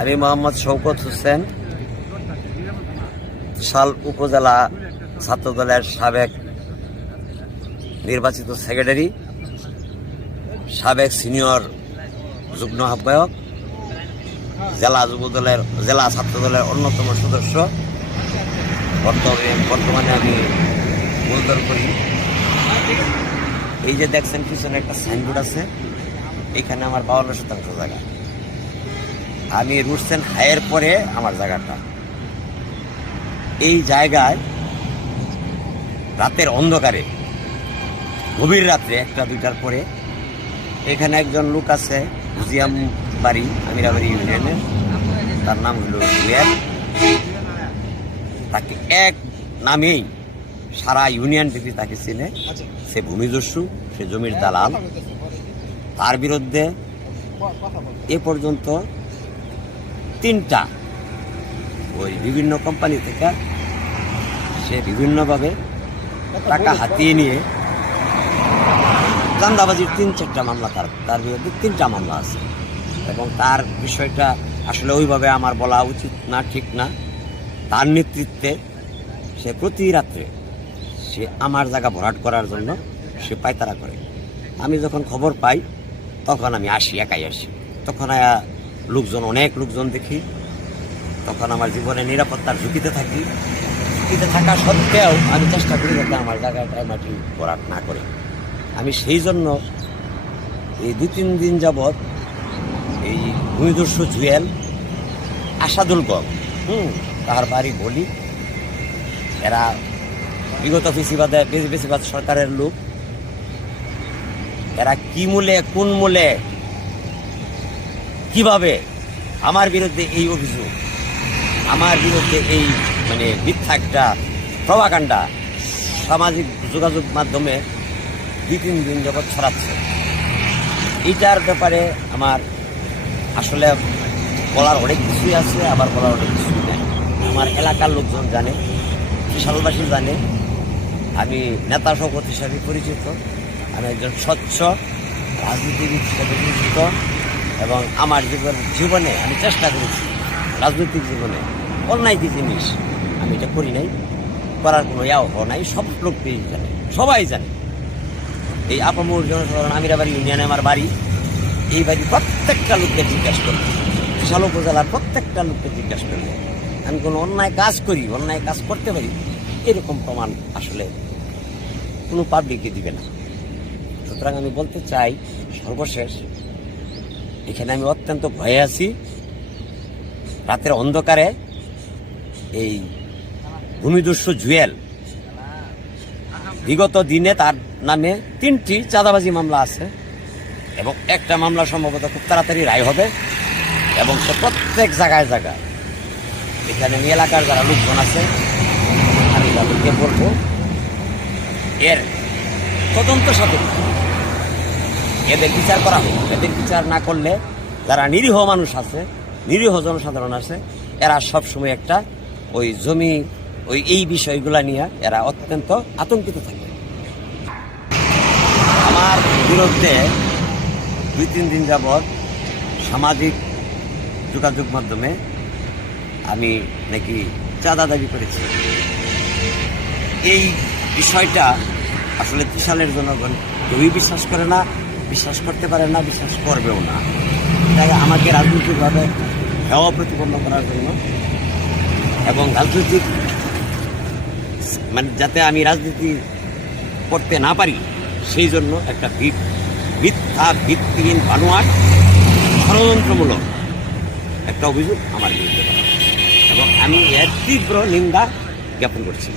আমি মোহাম্মদ শওকত হোসেন, শাল উপজেলা ছাত্রদলের সাবেক নির্বাচিত সেক্রেটারি, সাবেক সিনিয়র যুগ্ম আহ্বায়ক, জেলা ছাত্রদলের অন্যতম সদস্য। বর্তমানে আমি মূলদল করি। এই যে দেখছেন পিছনে একটা সাইনবোর্ড আছে, এখানে আমার 52% জায়গা। আমি রুটসেন হাইয়ের পরে আমার জায়গাটা। এই জায়গায় রাতের অন্ধকারে, গভীর রাত্রে 1-2টার পরে এখানে একজন লোক আছে, জিয়াম বাড়ি, আমিরাবাড়ি ইউনিয়নের, তার নাম হলো জুয়েল। তাকে এক নামেই সারা ইউনিয়ন টিভি তাকে চিনে। সে ভূমিদস্যু, সে জমির দালাল। তার বিরুদ্ধে এ পর্যন্ত 3টা ওই বিভিন্ন কোম্পানি থেকে সে বিভিন্নভাবে টাকা হাতিয়ে নিয়ে চাঁদাবাজির 3-4টা মামলা, তার বিরুদ্ধে 3টা মামলা আছে। এবং তার বিষয়টা আসলে ওইভাবে আমার বলা উচিত না, ঠিক না। তার নেতৃত্বে সে প্রতি রাত্রে সে আমার জায়গা ভরাট করার জন্য সে পায়তারা করে। আমি যখন খবর পাই তখন আমি আসি, একাই আসি। তখন অনেক লোকজন দেখি। তখন আমার জীবনে নিরাপত্তার ঝুঁকিতে থাকি। ঝুঁকিতে থাকা সত্ত্বেও আমি চেষ্টা করি যাতে আমার জায়গাটায় মাটি ভরাট না করে। আমি সেই জন্য এই 2-3 দিন যাবৎ এই ভূমিদস্যু জুয়েল, আসাদুল গম, তার বাড়ি বলি, এরা বিগত বেশিবাদ সরকারের লোক। এরা কি মূলে, কোন মূলে, কিভাবে আমার বিরুদ্ধে এই অভিযোগ, আমার বিরুদ্ধে এই মিথ্যা একটা প্রভাকাণ্ডা সামাজিক যোগাযোগ মাধ্যমে 2-3 দিন যাবৎ ছড়াচ্ছে। এইটার ব্যাপারে আমার আসলে বলার অনেক কিছুই আছে, আবার বলার অনেক কিছুই নেই। আমার এলাকার লোকজন জানে, বিশালবাসী জানে, আমি নেতা শওকত হিসাবে পরিচিত। আমি একজন স্বচ্ছ রাজনীতিবিদ হিসাবে পরিচিত। এবং আমার জীবনে আমি চেষ্টা করেছি রাজনৈতিক জীবনে অন্যায় কি জিনিস আমি এটা করি নাই, করার কোনো নাই। সব লোক জানে, সবাই জানে। এই আপামর জনসাধারণ, আমিরাবাড়ি ইউনিয়নে আমার বাড়ি। এই বাড়ি প্রত্যেকটা লোককে জিজ্ঞাসা করবে, বিশাল উপজেলার প্রত্যেকটা লোককে জিজ্ঞাসা করবে আমি কোনো অন্যায় কাজ করি, অন্যায় কাজ করতে পারি, এরকম প্রমাণ আসলে কোনো পাবলিককে দিবে না। সুতরাং আমি বলতে চাই, সর্বশেষ এখানে আমি অত্যন্ত ভয়ে আছি। রাতের অন্ধকারে এই ভূমিদস্যু জুয়েল, বিগত দিনে তার নামে 3টি চাঁদাবাজি মামলা আছে এবং একটা মামলা সম্ভবত খুব তাড়াতাড়ি রায় হবে। এবং সে প্রত্যেক জায়গায় এখানে এলাকার যারা লোকজন আছে, আমি তাদেরকে বলবো এর তদন্ত সাপেক্ষে এদের বিচার করা হোক। এদের বিচার না করলে যারা নিরীহ মানুষ আছে, নিরীহ জনসাধারণ আছে, এরা সবসময় একটা ওই জমি, এই বিষয়গুলা নিয়ে এরা অত্যন্ত আতঙ্কিত থাকে। আমার বিরুদ্ধে 2-3 দিন যাবৎ সামাজিক যোগাযোগ মাধ্যমে আমি নাকি চাঁদা দাবি করেছি। এই বিষয়টা আসলে ত্রিশালের জনগণ কেউই বিশ্বাস করে না, বিশ্বাস করতে পারে না, বিশ্বাস করবেও না। এটাকে আমাকে রাজনৈতিকভাবে হেওয়া প্রতিপন্ন করার জন্য এবং রাজনৈতিক যাতে আমি রাজনীতি করতে না পারি সেই জন্য একটা মিথ্যা, ভিত্তিহীন, বানোয়াট, ষড়যন্ত্রমূলক একটা অভিযোগ আমার বিরুদ্ধে করা এবং আমি এর তীব্র নিন্দা জ্ঞাপন করছি।